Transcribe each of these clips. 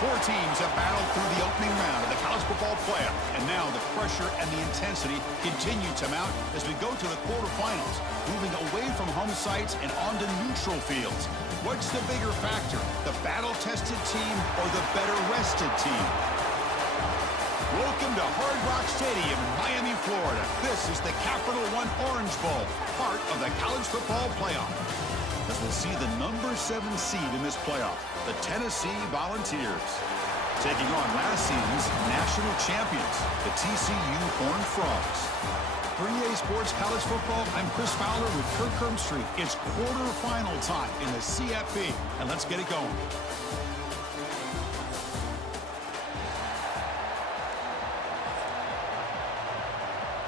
Four teams have battled through the opening round of the college football playoff, and now the pressure and the intensity continue to mount as we go to the quarterfinals, moving away from home sites and onto neutral fields. What's the bigger factor, the battle-tested team or the better-rested team? Welcome to Hard Rock Stadium in Miami, Florida. This is the Capital One Orange Bowl, part of the college football playoff. As we'll see the number 7 seed in this playoff, the Tennessee Volunteers, taking on last season's national champions, the TCU Horned Frogs. For EA Sports College Football, I'm Chris Fowler with Kirk Hermstreet. It's quarterfinal time in the CFP, and let's get it going.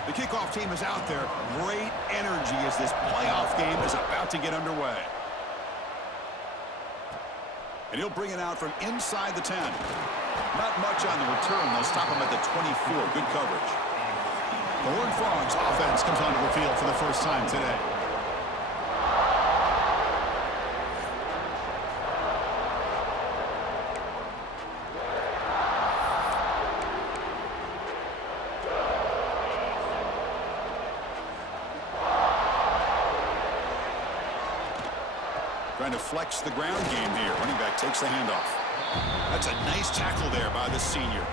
The kickoff team is out there. Great energy as this playoff game is about to get underway. And he'll bring it out from inside the 10. Not much on the return. They'll stop him at the 24. Good coverage. The Horned Frogs offense comes onto the field for the first time today. Trying to flex the ground game here. Running back takes the handoff. That's a nice tackle there by the senior.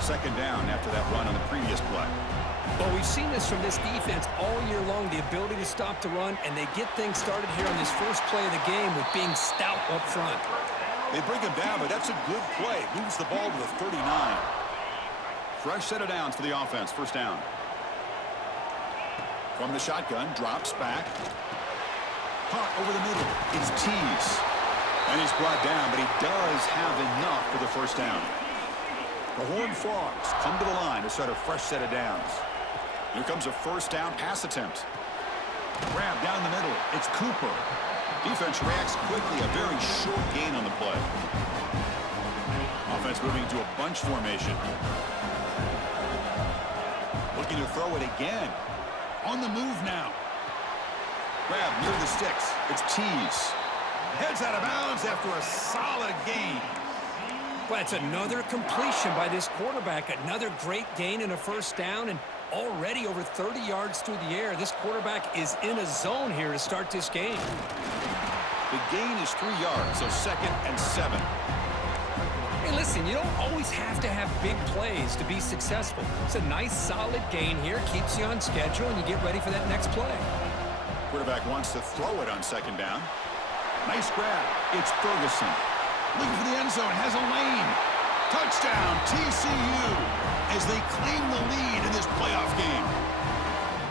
Second down after that run on the previous play. Well, we've seen this from this defense all year long, the ability to stop the run, and they get things started here on this first play of the game with being stout up front. They bring him down, but that's a good play. Moves the ball to the 39. Fresh set of downs for the offense. First down. From the shotgun, drops back. Caught over the middle. It's Tease. And he's brought down, but he does have enough for the first down. The Horned Frogs come to the line to start a fresh set of downs. Here comes a first down pass attempt. Grab down the middle. It's Cooper. Defense reacts quickly. A very short gain on the play. Offense moving to a bunch formation. Looking to throw it again. On the move now. Grab near the sticks. It's Tease. Heads out of bounds after a solid gain. Well, it's another completion by this quarterback. Another great gain and a first down, and already over 30 yards through the air. This quarterback is in a zone here to start this game. The gain is 3 yards, so 2nd and 7. Hey, listen, you don't always have to have big plays to be successful. It's a nice, solid gain here. Keeps you on schedule, and you get ready for that next play. Quarterback wants to throw it on second down. Nice grab. It's Ferguson. Looking for the end zone. Has a lane. Touchdown, TCU, as they claim the lead in this playoff game.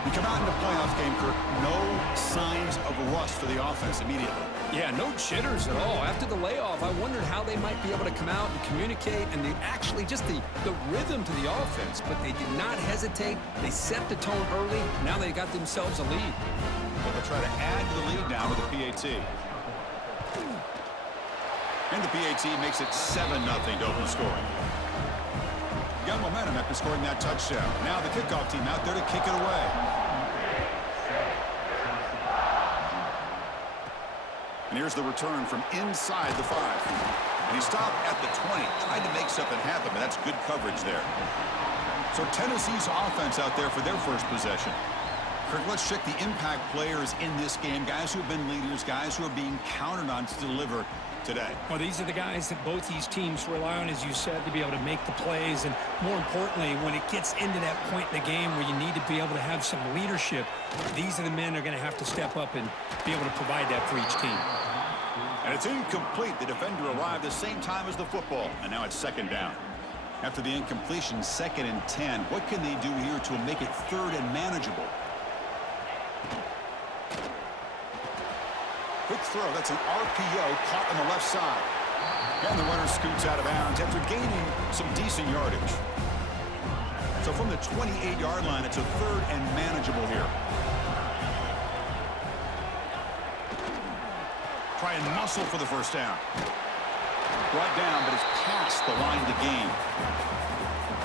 We come out in the playoff game, Kirk. No signs of rust for the offense immediately. Yeah, no jitters at all. After the layoff, I wondered how they might be able to come out and communicate, and actually just the rhythm to the offense. But they did not hesitate. They set the tone early. Now they got themselves a lead. But they'll try to add to the lead now with the PAT. And the PAT makes it 7-0 to open scoring. Got momentum after scoring that touchdown. Now the kickoff team out there to kick it away. And here's the return from inside the 5. And he stopped at the 20. Tried to make something happen, but that's good coverage there. So Tennessee's offense out there for their first possession. Kirk, let's check the impact players in this game. Guys who have been leaders, guys who are being counted on to deliver today. Well, these are the guys that both these teams rely on, as you said, to be able to make the plays. And more importantly, when it gets into that point in the game where you need to be able to have some leadership, these are the men that are going to have to step up and be able to provide that for each team. And it's incomplete. The defender arrived the same time as the football, and now it's second down. After the incompletion, 2nd and 10. What can they do here to make it 3rd and manageable? Quick throw. That's an RPO caught on the left side. And the runner scoots out of bounds after gaining some decent yardage. So from the 28-yard line, it's a 3rd and manageable here. Try and muscle for the first down. Brought down, but it's past the line to gain.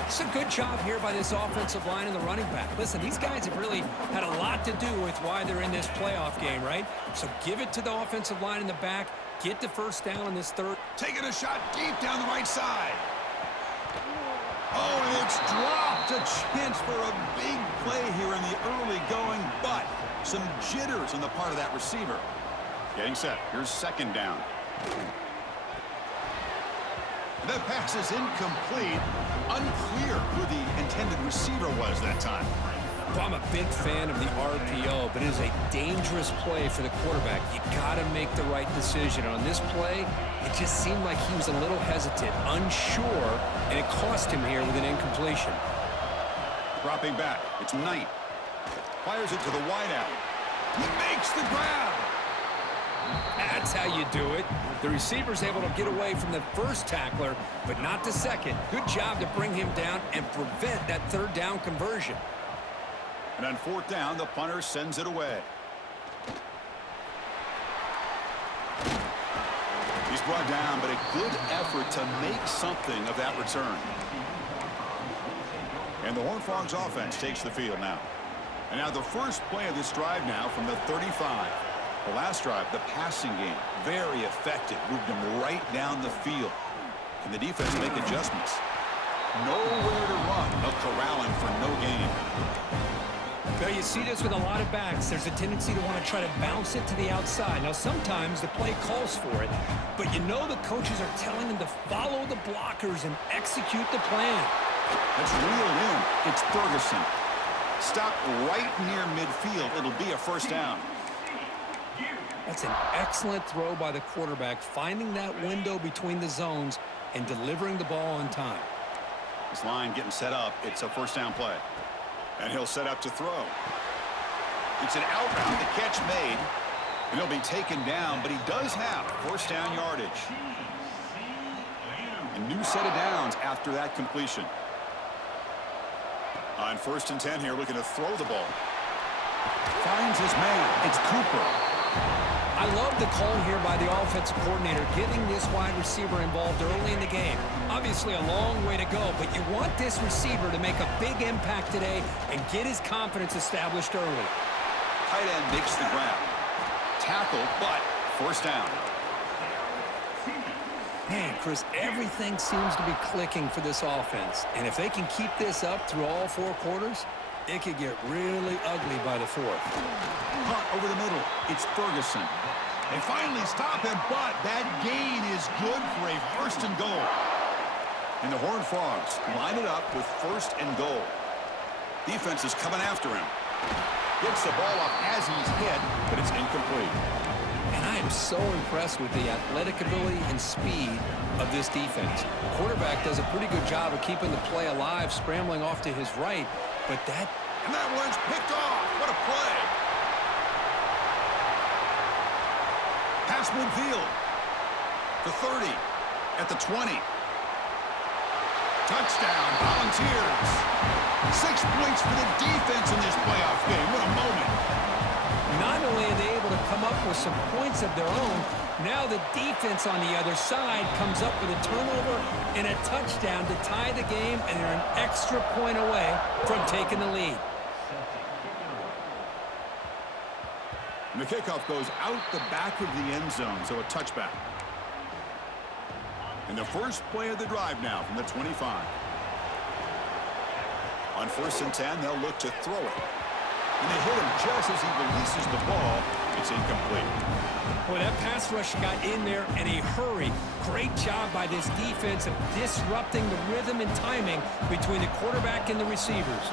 It's a good job here by this offensive line and the running back. Listen, these guys have really had a lot to do with why they're in this playoff game, right? So give it to the offensive line in the back. get the first down on this third. Taking a shot deep down the right side. Oh, and it's dropped. A chance for a big play here in the early going, but some jitters on the part of that receiver. Getting set. Here's second down. The pass is incomplete. Unclear who the intended receiver was that time. Well, I'm a big fan of the RPO, but it is a dangerous play for the quarterback. You got to make the right decision. On this play, it just seemed like he was a little hesitant, unsure, and it cost him here with an incompletion. Dropping back. It's Knight. Fires it to the wideout. He makes the grab. That's how you do it. The receiver's able to get away from the first tackler, but not the second. Good job to bring him down and prevent that third down conversion. And on fourth down, the punter sends it away. He's brought down, but a good effort to make something of that return. And the Horned Frogs offense takes the field now. And now the first play of this drive now from the 35. The last drive, the passing game, very effective. Moved him right down the field. Can the defense make adjustments? Nowhere to run. They'll corral him for no gain. Well, you see this with a lot of backs. There's a tendency to want to try to bounce it to the outside. Now, sometimes the play calls for it, but you know the coaches are telling them to follow the blockers and execute the plan. That's reeled in. It's Ferguson. Stopped right near midfield. It'll be a first down. That's an excellent throw by the quarterback, finding that window between the zones and delivering the ball on time. This line getting set up. It's a first down play. And he'll set up to throw. It's an out route. The catch made. And he'll be taken down, but he does have first down yardage. A new set of downs after that completion. On 1st and 10 here, looking to throw the ball. Finds his man. It's Cooper. I love the call here by the offensive coordinator, getting this wide receiver involved early in the game. Obviously a long way to go, but you want this receiver to make a big impact today and get his confidence established early. Tight end makes the grab. Tackle, but first down. Man, Chris, everything seems to be clicking for this offense. And if they can keep this up through all 4 quarters, it could get really ugly by the 4th. Punt over the middle. It's Ferguson. They finally stop him, but that gain is good for a first and goal. And the Horned Frogs line it up with first and goal. Defense is coming after him. Gets the ball up as he's hit, but it's incomplete. And I am so impressed with the athletic ability and speed of this defense. Quarterback does a pretty good job of keeping the play alive, scrambling off to his right, but that... And that one's picked off. What a play. Pass midfield. The 30. At the 20. Touchdown, Volunteers. 6 points for the defense in this playoff game. What a moment. Not only are they able to come up with some points of their own, now the defense on the other side comes up with a turnover and a touchdown to tie the game, and they're an extra point away from taking the lead. And the kickoff goes out the back of the end zone, so a touchback. And the first play of the drive now from the 25. On 1st and 10, they'll look to throw it. And they hit him just as he releases the ball. It's incomplete. Boy, that pass rush got in there in a hurry. Great job by this defense of disrupting the rhythm and timing between the quarterback and the receivers.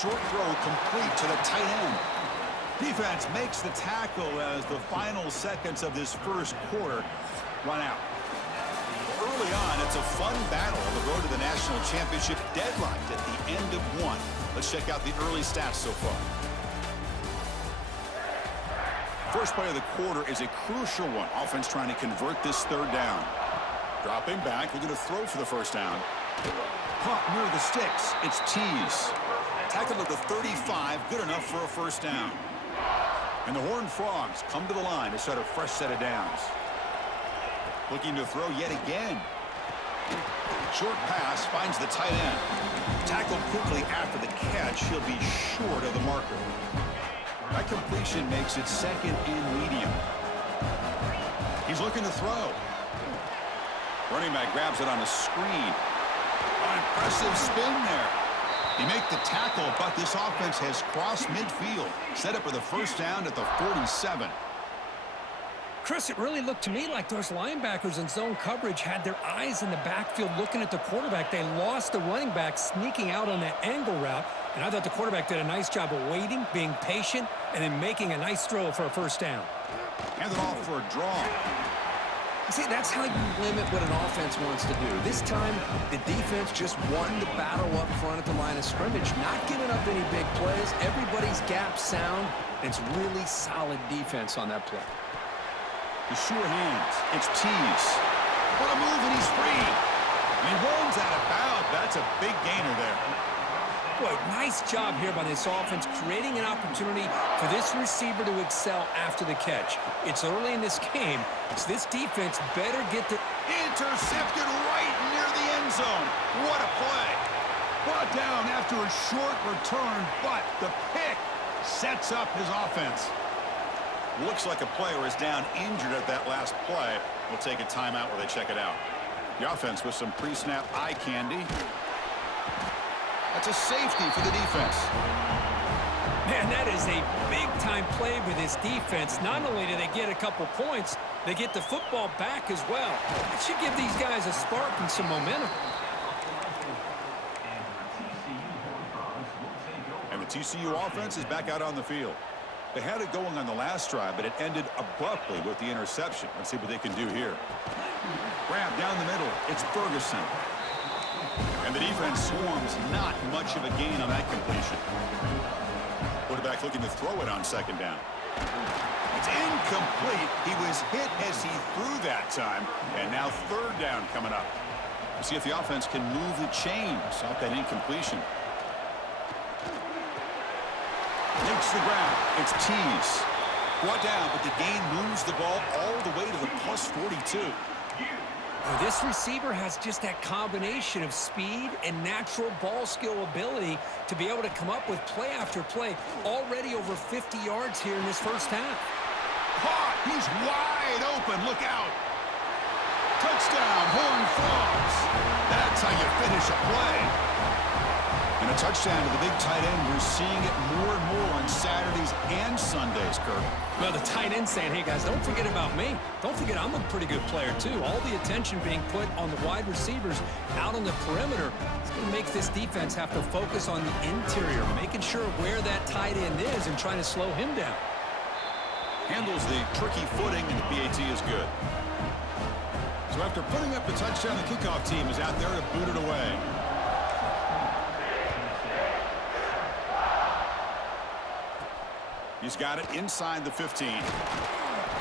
Short throw complete to the tight end. Defense makes the tackle as the final seconds of this first quarter run out. Early on, it's a fun battle on the road to the national championship, deadlocked at the end of one. Let's check out the early stats so far. First play of the quarter is a crucial one. Offense trying to convert this third down. Dropping back, looking to throw for the first down. Punt near the sticks. It's Tease. Tackled at the 35, good enough for a first down. And the Horned Frogs come to the line to start a fresh set of downs. Looking to throw yet again. Short pass finds the tight end. Tackled quickly after the catch. He'll be short of the marker. That completion makes it second and medium. He's looking to throw. Running back grabs it on a screen. An impressive spin there. He made the tackle, but this offense has crossed midfield. Set up for the first down at the 47. Chris, it really looked to me like those linebackers in zone coverage had their eyes in the backfield looking at the quarterback. They lost the running back sneaking out on that angle route, and I thought the quarterback did a nice job of waiting, being patient, and then making a nice throw for a first down. Hand it off for a draw. See, that's how you limit what an offense wants to do. This time, the defense just won the battle up front at the line of scrimmage, not giving up any big plays. Everybody's gap sound, and it's really solid defense on that play. The sure hands. It's Tease. What a move, and he's free. And he runs out of bounds. That's a big gainer there. Boy, nice job here by this offense, creating an opportunity for this receiver to excel after the catch. It's early in this game, so this defense better get the... Intercepted right near the end zone. What a play. Brought down after a short return, but the pick sets up his offense. Looks like a player is down injured at that last play. We'll take a timeout while they check it out. The offense with some pre-snap eye candy. That's a safety for the defense. Man, that is a big-time play with this defense. Not only do they get a couple points, they get the football back as well. It should give these guys a spark and some momentum. And the TCU offense is back out on the field. They had it going on the last drive, but it ended abruptly with the interception. Let's see what they can do here. Grab down the middle. It's Ferguson. And the defense swarms. Not much of a gain on that completion. Quarterback looking to throw it on second down. It's incomplete. He was hit as he threw that time. And now third down coming up. We'll see if the offense can move the chains off that incompletion. Makes the ground. It's Tease. Brought down, but the gain moves the ball all the way to the plus 42. Well, this receiver has just that combination of speed and natural ball skill ability to be able to come up with play after play. Already over 50 yards here in this first half. Caught. He's wide open. Look out. Touchdown, Horned Frogs. That's how you finish a play. And a touchdown to the big tight end. We're seeing it more and more on Saturdays and Sundays, Kirk. Well, the tight end saying, hey, guys, don't forget about me. Don't forget I'm a pretty good player, too. All the attention being put on the wide receivers out on the perimeter. It's going to make this defense have to focus on the interior, making sure where that tight end is and trying to slow him down. Handles the tricky footing, and the PAT is good. So after putting up the touchdown, the kickoff team is out there to boot it away. He's got it inside the 15. And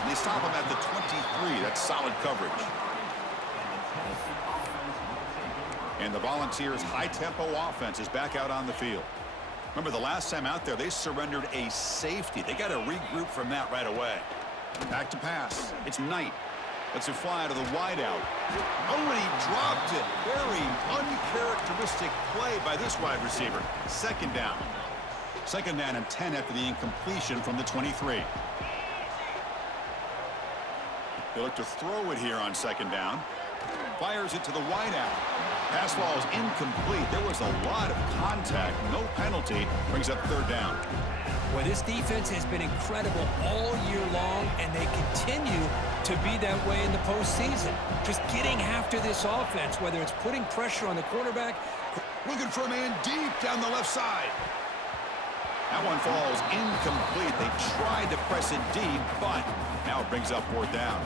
they stop him at the 23. That's solid coverage. And the Volunteers' high-tempo offense is back out on the field. Remember, the last time out there, they surrendered a safety. They got to regroup from that right away. Back to pass. It's Knight. Lets it fly to the wideout. Oh, and he dropped it. Very uncharacteristic play by this wide receiver. Second down. Second down and 10 after the incompletion from the 23. They look to throw it here on second down. Fires it to the wideout. Pass ball is incomplete. There was a lot of contact. No penalty. Brings up third down. Well, this defense has been incredible all year long, and they continue to be that way in the postseason. Just getting after this offense, whether it's putting pressure on the quarterback. Looking for a man deep down the left side. That one falls incomplete. They tried to press it deep, but now it brings up fourth down.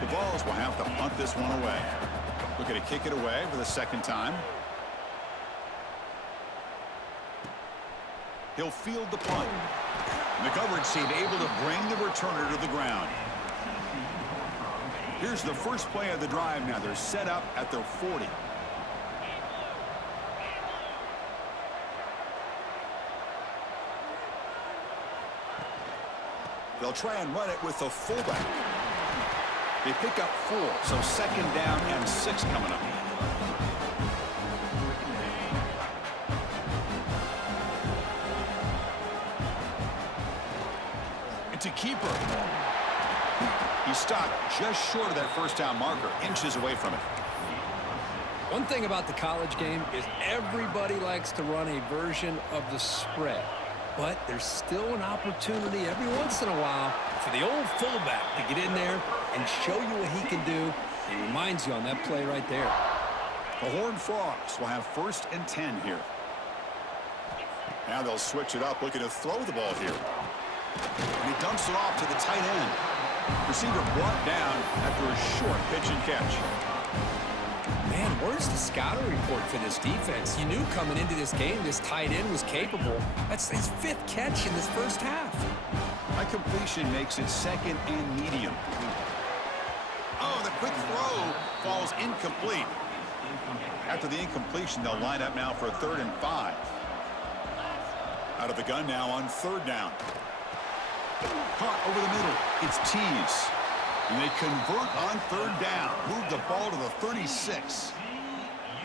The Vols will have to punt this one away. Looking to kick it away for the second time. He'll field the punt. And the coverage team able to bring the returner to the ground. Here's the first play of the drive now. They're set up at their 40. They'll try and run it with the fullback. They pick up 4, so second down and 6 coming up. It's a keeper. He stopped just short of that first down marker, inches away from it. One thing about the college game is everybody likes to run a version of the spread. But there's still an opportunity every once in a while for the old fullback to get in there and show you what he can do. He reminds you on that play right there. The Horned Frogs will have 1st and 10 here. Now they'll switch it up, looking to throw the ball here. And he dumps it off to the tight end. Receiver brought down after a short pitch and catch. Man, where's the scouting report for this defense? You knew coming into this game this tight end was capable. That's his 5th catch in this first half. That completion makes it 2nd and medium. Oh, the quick throw falls incomplete. After the incompletion, they'll line up now for a 3rd and 5. Out of the gun now on 3rd down. Caught over the middle. It's Tees. And they convert on 3rd down. Move the ball to the 36.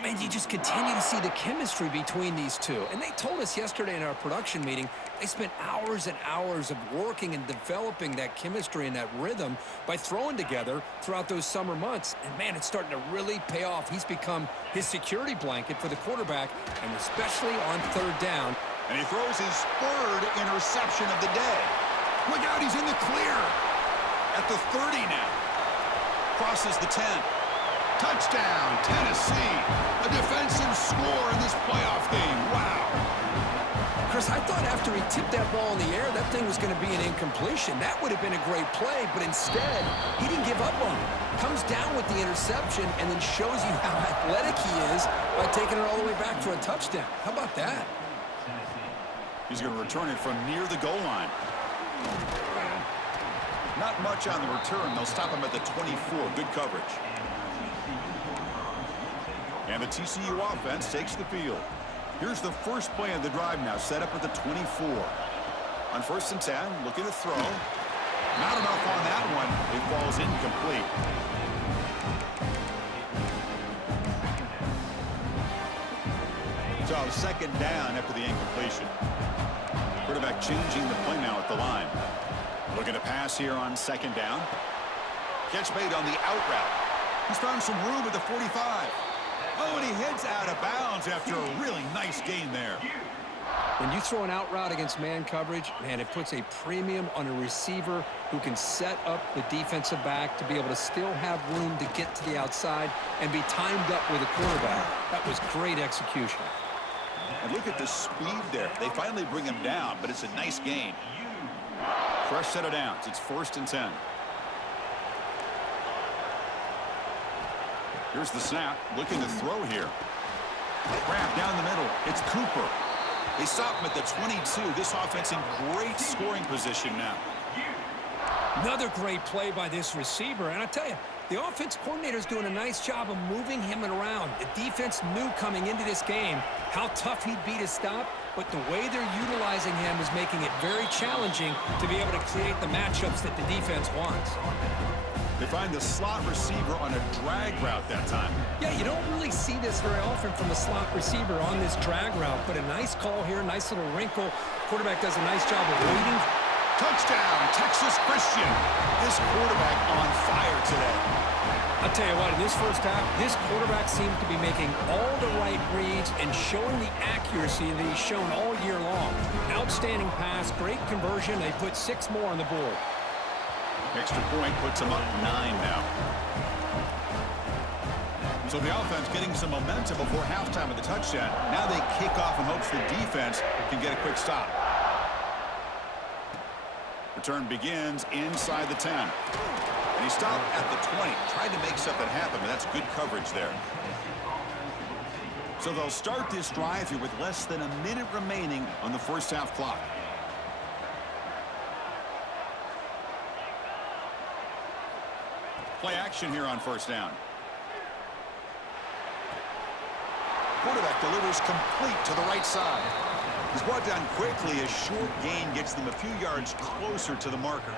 And you just continue to see the chemistry between these two. And they told us yesterday in our production meeting, they spent hours and hours of working and developing that chemistry and that rhythm by throwing together throughout those summer months. And, man, it's starting to really pay off. He's become his security blanket for the quarterback, and especially on 3rd down. And he throws his 3rd interception of the day. Look out, he's in the clear. At the 30 now. Crosses the 10. Touchdown, Tennessee. A defensive score in this playoff game. Wow. Chris, I thought after he tipped that ball in the air, that thing was going to be an incompletion. That would have been a great play, but instead, he didn't give up on it. Comes down with the interception and then shows you how athletic he is by taking it all the way back for a touchdown. How about that? He's going to return it from near the goal line. Not much on the return. They'll stop him at the 24. Good coverage. And the TCU offense takes the field. Here's the first play of the drive now, set up at the 24. On 1st and 10, looking to throw. Not enough on that one. It falls incomplete. So 2nd down after the incompletion. Quarterback changing the play now at the line. Looking to pass here on 2nd down. Catch made on the out route. He's found some room at the 45. Oh, and he heads out of bounds after a really nice gain there. When you throw an out route against man coverage, man, it puts a premium on a receiver who can set up the defensive back to be able to still have room to get to the outside and be timed up with a quarterback. That was great execution. And look at the speed there. They finally bring him down, but it's a nice gain. Fresh set of downs. It's 1st and 10. Here's the snap. Looking to throw here. Grab down the middle. It's Cooper. They stop him at the 22. This offense in great scoring position now. Another great play by this receiver. And I tell you, the offense coordinator is doing a nice job of moving him around. The defense knew coming into this game how tough he'd be to stop, but the way they're utilizing him is making it very challenging to be able to create the matchups that the defense wants. They find the slot receiver on a drag route that time. Yeah, you don't really see this very often from a slot receiver on this drag route, but a nice call here, nice little wrinkle. Quarterback does a nice job of waiting. Touchdown, Texas Christian. This quarterback on fire today. I'll tell you what, in this first half, this quarterback seems to be making all the right reads and showing the accuracy that he's shown all year long. Outstanding pass, great conversion. They put 6 more on the board. Extra point puts them up 9 now. So the offense getting some momentum before halftime of the touchdown. Now they kick off in hopes the defense can get a quick stop. Return begins inside the 10. And he stopped at the 20. Tried to make something happen, but that's good coverage there. So they'll start this drive here with less than a minute remaining on the first half clock. Play action here on 1st down. Quarterback delivers complete to the right side. He's brought down quickly. A short gain gets them a few yards closer to the marker.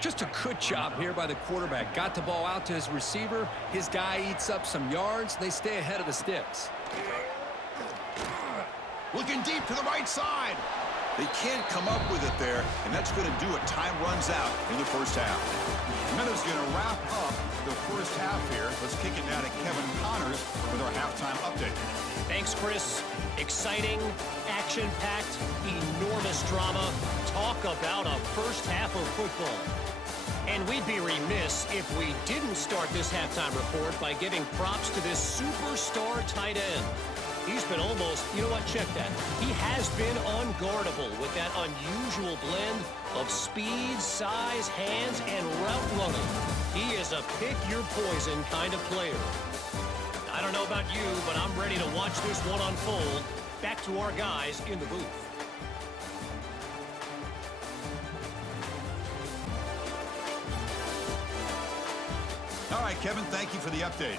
Just a good job here by the quarterback. Got the ball out to his receiver. His guy eats up some yards. They stay ahead of the sticks. Looking deep to the right side. They can't come up with it there, and that's going to do it. Time runs out in the first half. And that is going to wrap up the first half here. Let's kick it now to Kevin Connors with our halftime update. Thanks, Chris. Exciting, action-packed, enormous drama. Talk about a first half of football. And we'd be remiss if we didn't start this halftime report by giving props to this superstar tight end. He's been almost, you know what, check that. He has been unguardable with that unusual blend of speed, size, hands, and route running. He is a pick-your-poison kind of player. I don't know about you, but I'm ready to watch this one unfold. Back to our guys in the booth. All right, Kevin, thank you for the update.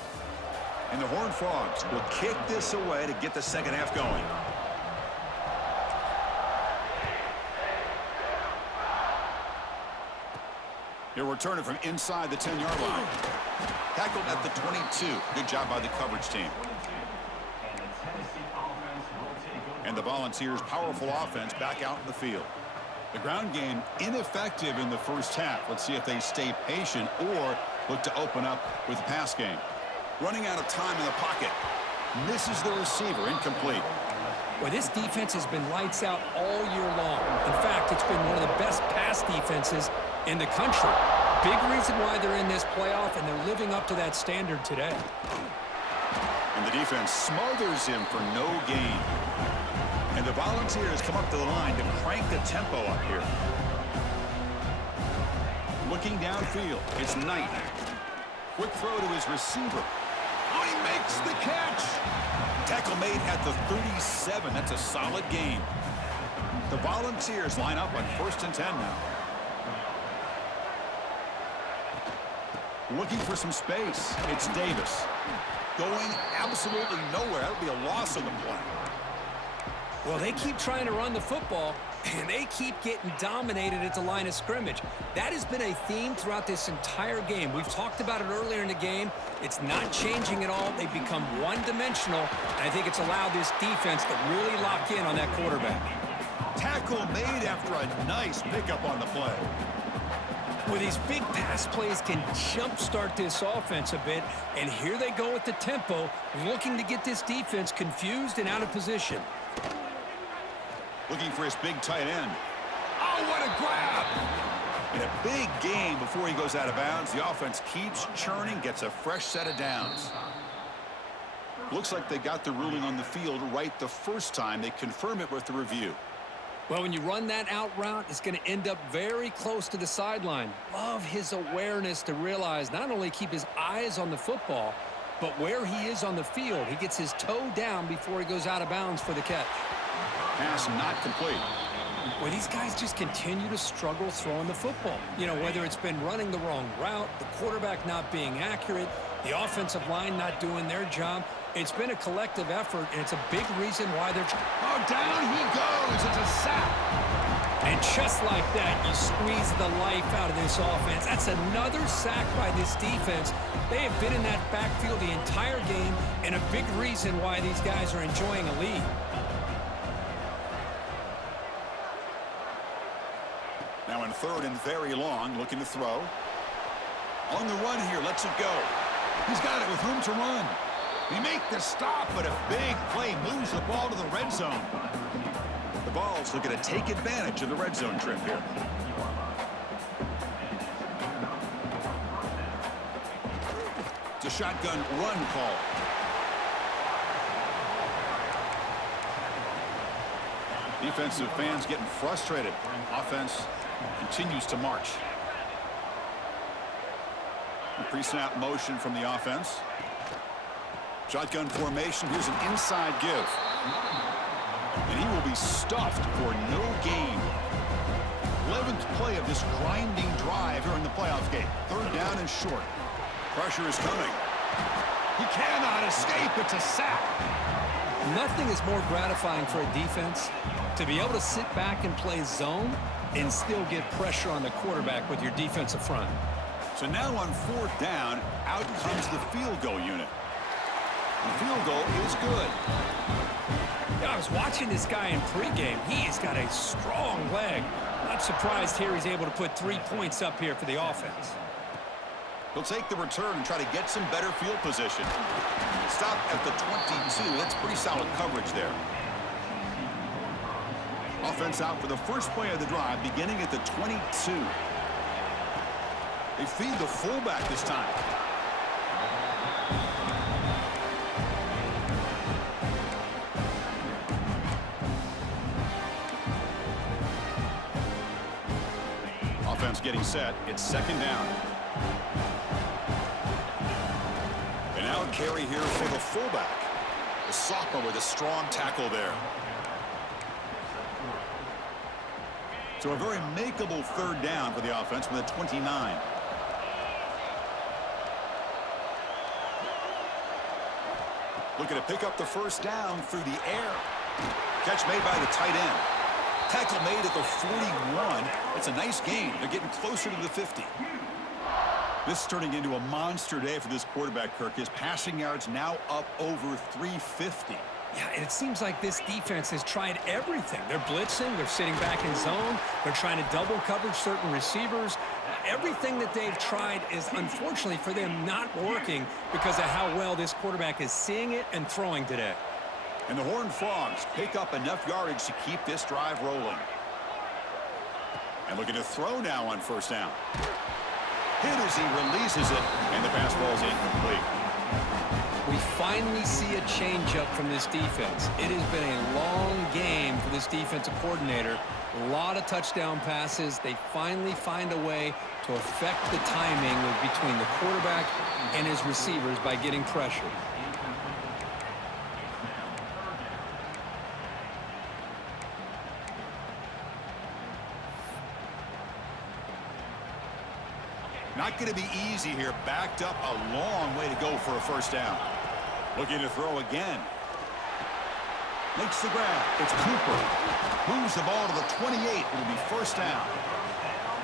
And the Horned Frogs will kick this away to get the second half going. He'll return it from inside the 10-yard line. Tackled at the 22. Good job by the coverage team. And the Volunteers' powerful offense back out in the field. The ground game ineffective in the first half. Let's see if they stay patient or look to open up with the pass game. Running out of time in the pocket. Misses the receiver. Incomplete. Well, this defense has been lights out all year long. In fact, it's been one of the best pass defenses in the country. Big reason why they're in this playoff, and they're living up to that standard today. And the defense smothers him for no gain. And the Volunteers come up to the line to crank the tempo up here. Looking downfield, it's Knight. Quick throw to his receiver. Oh, he makes the catch. Tackle made at the 37. That's a solid gain. The Volunteers line up on 1st and 10 now. Looking for some space. It's Davis. Going absolutely nowhere. That'll be a loss on the play. Well, they keep trying to run the football, and they keep getting dominated at the line of scrimmage. That has been a theme throughout this entire game. We've talked about it earlier in the game. It's not changing at all. They've become one-dimensional, and I think it's allowed this defense to really lock in on that quarterback. Tackle made after a nice pickup on the play. Well, these big pass plays can jumpstart this offense a bit, and here they go with the tempo, looking to get this defense confused and out of position. Looking for his big tight end. Oh, what a grab! In a big game before he goes out of bounds, the offense keeps churning, gets a fresh set of downs. Looks like they got the ruling on the field right the first time. They confirm it with the review. Well, when you run that out route, it's going to end up very close to the sideline. Love his awareness to realize not only keep his eyes on the football, but where he is on the field. He gets his toe down before he goes out of bounds for the catch. Pass not complete. Well, these guys just continue to struggle throwing the football. You know, whether it's been running the wrong route, the quarterback not being accurate, the offensive line not doing their job. It's been a collective effort, and it's a big reason why they're... Oh, down he goes. It's a sack. And just like that, you squeeze the life out of this offense. That's another sack by this defense. They have been in that backfield the entire game, and a big reason why these guys are enjoying a lead. Now in 3rd and very long, looking to throw. On the run here, lets it go. He's got it with room to run. He make the stop, but a big play moves the ball to the red zone. The Vols looking to take advantage of the red zone trip here. It's a shotgun run call. Defensive fans getting frustrated. Offense continues to march. Pre-snap motion from the offense. Shotgun formation. Here's an inside give. And he will be stuffed for no gain. 11th play of this grinding drive here in the playoff game. 3rd down and short. Pressure is coming. He cannot escape. It's a sack. Nothing is more gratifying for a defense to be able to sit back and play zone and still get pressure on the quarterback with your defensive front. So now on 4th down, out comes the field goal unit. The field goal is good. Yeah, I was watching this guy in pregame. He's got a strong leg. Not surprised here he's able to put 3 points up here for the offense. He'll take the return and try to get some better field position. Stop at the 22. That's pretty solid coverage there. Offense out for the first play of the drive, beginning at the 22. They feed the fullback this time. Offense getting set. It's second down. And now a carry here for the fullback. The sophomore with a strong tackle there. So a very makeable third down for the offense from the 29. Looking to pick up the first down through the air. Catch made by the tight end. Tackle made at the 41. It's a nice gain. They're getting closer to the 50. This is turning into a monster day for this quarterback, Kirk. His passing yards now up over 350. Yeah, and it seems like this defense has tried everything. They're blitzing. They're sitting back in zone. They're trying to double coverage certain receivers. Everything that they've tried is, unfortunately for them, not working because of how well this quarterback is seeing it and throwing today. And the Horned Frogs pick up enough yardage to keep this drive rolling. And looking to throw now on first down. Hit as he releases it, and the pass ball's incomplete. We finally see a changeup from this defense. It has been a long game for this defensive coordinator. A lot of touchdown passes. They finally find a way to affect the timing between the quarterback and his receivers by getting pressure. Not going to be easy here. Backed up a long way to go for a first down. Looking to throw again. Makes the grab. It's Cooper. Moves the ball to the 28. It'll be first down.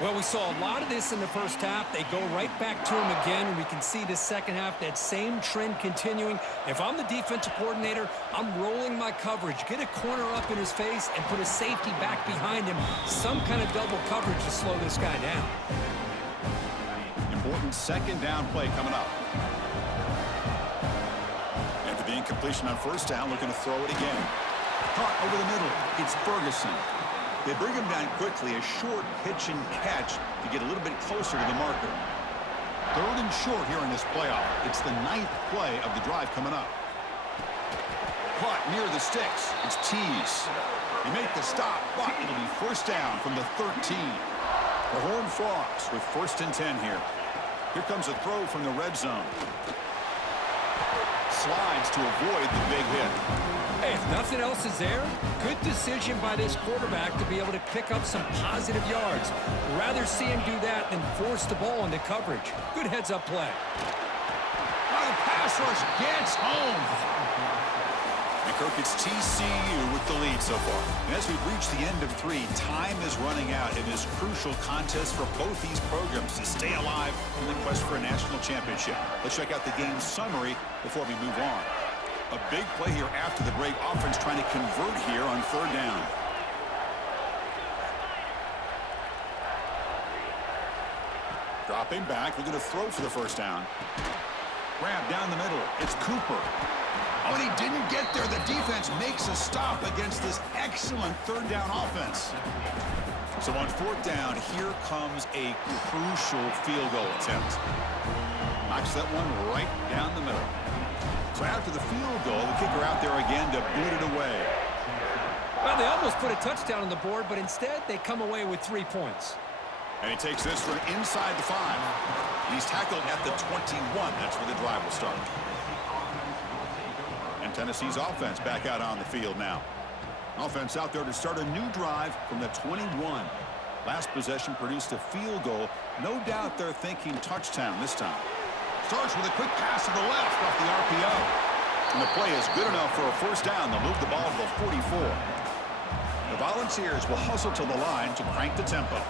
Well, we saw a lot of this in the first half. They go right back to him again, and we can see the second half, that same trend continuing. If I'm the defensive coordinator, I'm rolling my coverage. Get a corner up in his face and put a safety back behind him. Some kind of double coverage to slow this guy down. Important second down play coming up. After the incompletion on first down, looking to throw it again. Caught over the middle. It's Ferguson. They bring him down quickly, a short pitch and catch to get a little bit closer to the marker. Third and short here in this playoff. It's the 9th play of the drive coming up. Caught near the sticks. It's Tease. They make the stop, but it'll be first down from the 13. The Horned Frogs with first and 10 here. Here comes a throw from the red zone. Slides to avoid the big hit. Hey, if nothing else is there, good decision by this quarterback to be able to pick up some positive yards. Rather see him do that than force the ball into coverage. Good heads-up play. Now the pass rush gets home. And Kirk, it's TCU with the lead so far. And as we've reached the end of 3, time is running out in this crucial contest for both these programs to stay alive in the quest for a national championship. Let's check out the game summary before we move on. A big play here after the break. Offense trying to convert here on third down. Dropping back, looking to throw for the first down. Grab down the middle. It's Cooper. Oh, and he didn't get there. The defense makes a stop against this excellent third down offense. So on fourth down, here comes a crucial field goal attempt. Knocks that one right down the middle. So after the field goal, the kicker out there again to boot it away. Well, they almost put a touchdown on the board, but instead they come away with 3 points. And he takes this from inside the 5. He's tackled at the 21. That's where the drive will start. And Tennessee's offense back out on the field now. Offense out there to start a new drive from the 21. Last possession produced a field goal. No doubt they're thinking touchdown this time. Starts with a quick pass to the left off the RPO. And the play is good enough for a first down. They'll move the ball to the 44. The Volunteers will hustle to the line to crank the tempo.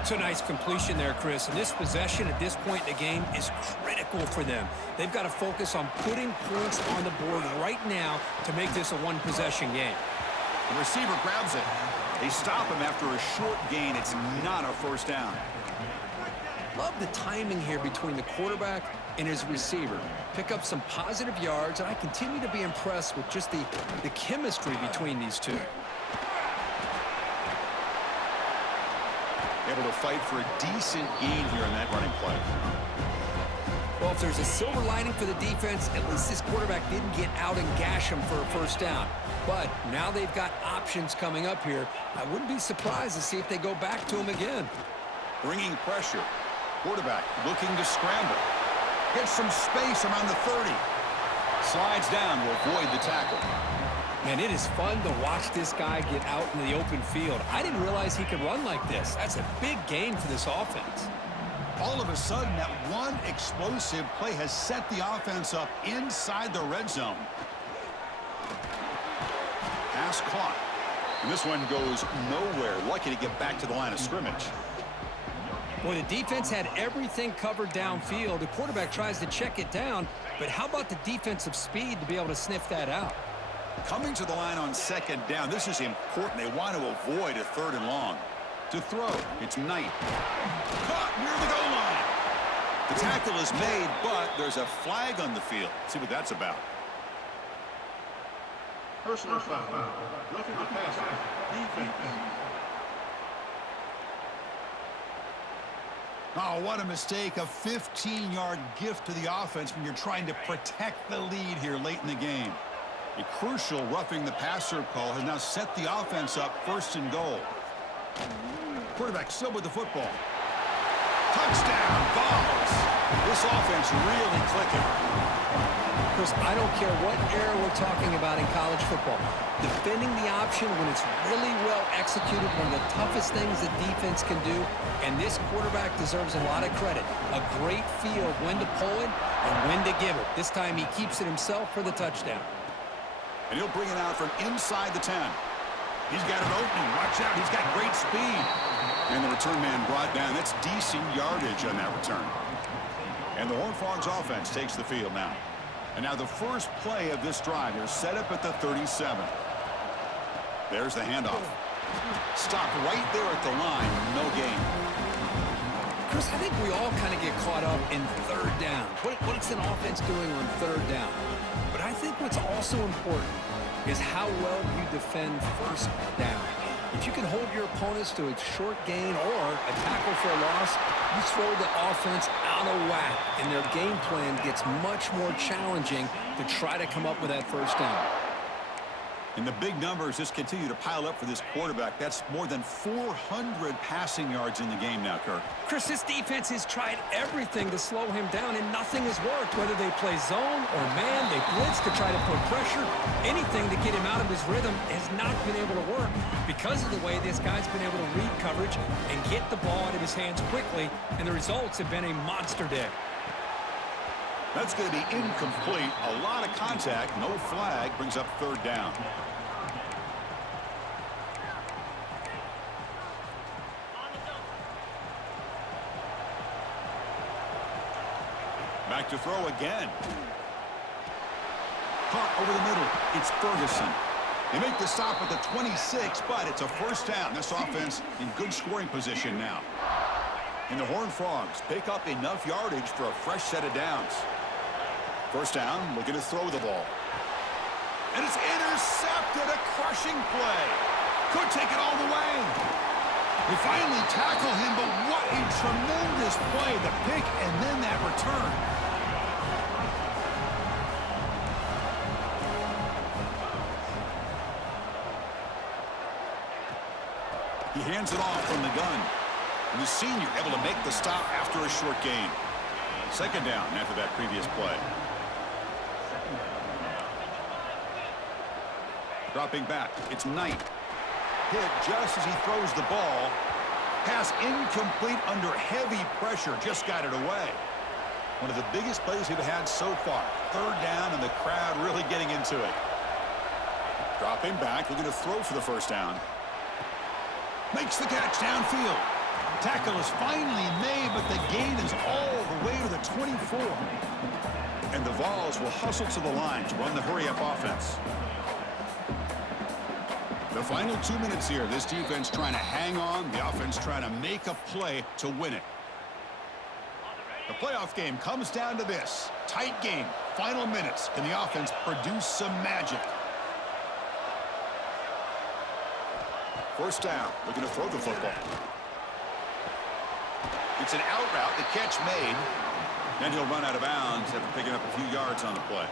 It's a nice completion there, Chris. And this possession at this point in the game is critical for them. They've got to focus on putting points on the board right now to make this a one-possession game. The receiver grabs it. They stop him after a short gain. It's not a first down. Love the timing here between the quarterback and his receiver. Pick up some positive yards, and I continue to be impressed with just the chemistry between these two. Able to fight for a decent gain here in that running play. Well, if there's a silver lining for the defense, at least this quarterback didn't get out and gash him for a first down. But now they've got options coming up here. I wouldn't be surprised to see if they go back to him again. Bringing pressure. Quarterback looking to scramble. Gets some space around the 30. Slides down to avoid the tackle. Man, it is fun to watch this guy get out in the open field. I didn't realize he could run like this. That's a big gain for this offense. All of a sudden, that one explosive play has set the offense up inside the red zone. Pass caught. And this one goes nowhere. Lucky to get back to the line of scrimmage. Well, the defense had everything covered downfield. The quarterback tries to check it down, but how about the defensive speed to be able to sniff that out? Coming to the line on second down, this is important. They want to avoid a third and long. To throw, it's Knight. Caught near the goal line. The tackle is made, but there's a flag on the field. Let's see what that's about. Personal foul. Roughing the passer. Defense. Oh, what a mistake. A 15-yard gift to the offense when you're trying to protect the lead here late in the game. A crucial roughing the passer call has now set the offense up first and goal. Quarterback still with the football. Touchdown, Vols. This offense really clicking. Chris, I don't care what era we're talking about in college football. Defending the option when it's really well executed, one of the toughest things the defense can do, and this quarterback deserves a lot of credit. A great feel of when to pull it and when to give it. This time he keeps it himself for the touchdown. And he'll bring it out from inside the 10. He's got an opening. Watch out. He's got great speed. And the return man brought down. That's decent yardage on that return. And the Horned Frogs offense takes the field now. And now the first play of this drive is set up at the 37. There's the handoff. Stopped right there at the line. No gain. Chris, I think we all kind of get caught up in third down. What's an offense doing on third down? But I think what's also important is how well you defend first down. If you can hold your opponents to a short gain or a tackle for a loss, you throw the offense out of whack, and their game plan gets much more challenging to try to come up with that first down. And the big numbers just continue to pile up for this quarterback. That's more than 400 passing yards in the game now, Kirk. Chris, this defense has tried everything to slow him down, and nothing has worked. Whether they play zone or man, they blitz to try to put pressure. Anything to get him out of his rhythm has not been able to work because of the way this guy's been able to read coverage and get the ball out of his hands quickly, and the results have been a monster day. That's going to be incomplete. A lot of contact. No flag. Brings up third down. Back to throw again. Caught over the middle. It's Ferguson. They make the stop at the 26, but it's a first down. This offense in good scoring position now. And the Horned Frogs pick up enough yardage for a fresh set of downs. First down, looking to throw the ball. And it's intercepted, a crushing play. Could take it all the way. They finally tackle him, but what a tremendous play. The pick and then that return. He hands it off from the gun. And the senior able to make the stop after a short gain. Second down after that previous play. Dropping back, it's Knight. Hit just as he throws the ball. Pass incomplete under heavy pressure, just got it away. One of the biggest plays we've had so far. Third down and the crowd really getting into it. Dropping back, looking to throw for the first down. Makes the catch downfield. Tackle is finally made, but the gain is all the way to the 24. And the Vols will hustle to the line to run the hurry-up offense. The final 2 minutes here. This defense trying to hang on. The offense trying to make a play to win it. The playoff game comes down to this. Tight game. Final minutes. Can the offense produce some magic? First down. Looking to throw the football. It's an out route. The catch made. Then he'll run out of bounds after picking up a few yards on the play.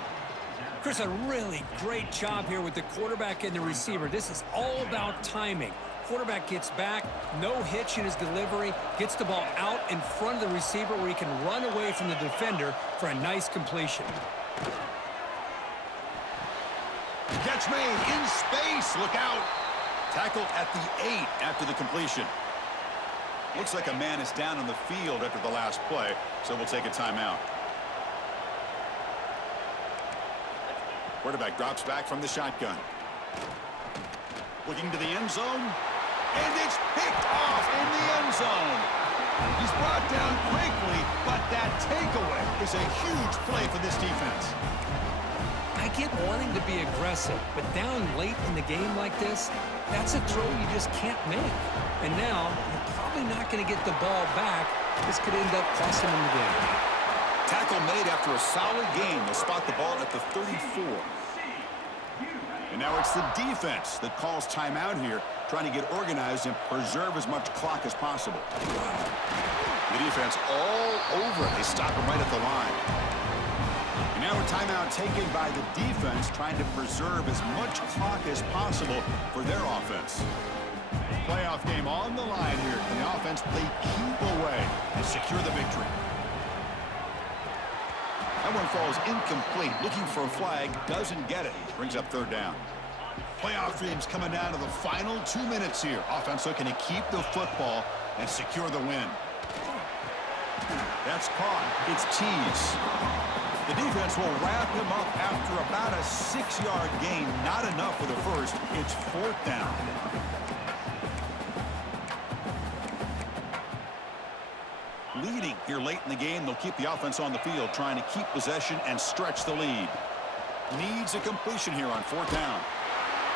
Chris, a really great job here with the quarterback and the receiver. This is all about timing. Quarterback gets back, no hitch in his delivery, gets the ball out in front of the receiver where he can run away from the defender for a nice completion. Catch made in space. Look out. Tackle at the 8 after the completion. Looks like a man is down on the field after the last play, so we'll take a timeout. Quarterback drops back from the shotgun. Looking to the end zone. And it's picked off in the end zone. He's brought down quickly, but that takeaway is a huge play for this defense. I get wanting to be aggressive, but down late in the game like this, that's a throw you just can't make. And now, you're probably not going to get the ball back. This could end up costing him the game. Tackle made after a solid game. They'll spot the ball at the 34. And now it's the defense that calls timeout here, trying to get organized and preserve as much clock as possible. The defense all over it. They stop him right at the line. And now a timeout taken by the defense, trying to preserve as much clock as possible for their offense. Playoff game on the line here. And the offense, they keep away and secure the victory. That one falls incomplete. Looking for a flag. Doesn't get it. Brings up third down. Playoff dreams coming down to the final 2 minutes here. Offense looking to keep the football and secure the win. That's caught. It's Tease. The defense will wrap him up after about a 6-yard gain. Not enough for the first. It's fourth down. Leading here late in the game, they'll keep the offense on the field, trying to keep possession and stretch the lead. Needs a completion here on fourth down.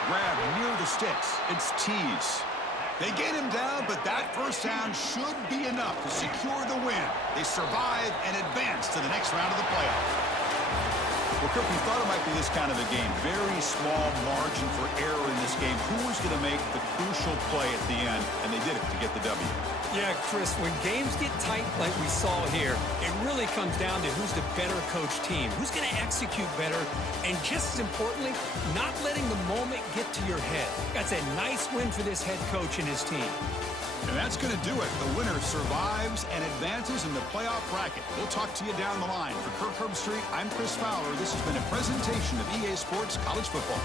Grab near the sticks. It's Tease. They get him down, but that first down should be enough to secure the win. They survive and advance to the next round of the playoffs. Well, Kirk, we thought it might be this kind of a game. Very small margin for error in this game. Who was going to make the crucial play at the end? And they did it to get the W. Yeah, Chris, when games get tight like we saw here, it really comes down to who's the better coached team, who's going to execute better, and just as importantly, not letting the moment get to your head. That's a nice win for this head coach and his team. And that's going to do it. The winner survives and advances in the playoff bracket. We'll talk to you down the line. For Kirk Herbstreit, I'm Chris Fowler. This has been a presentation of EA Sports College Football.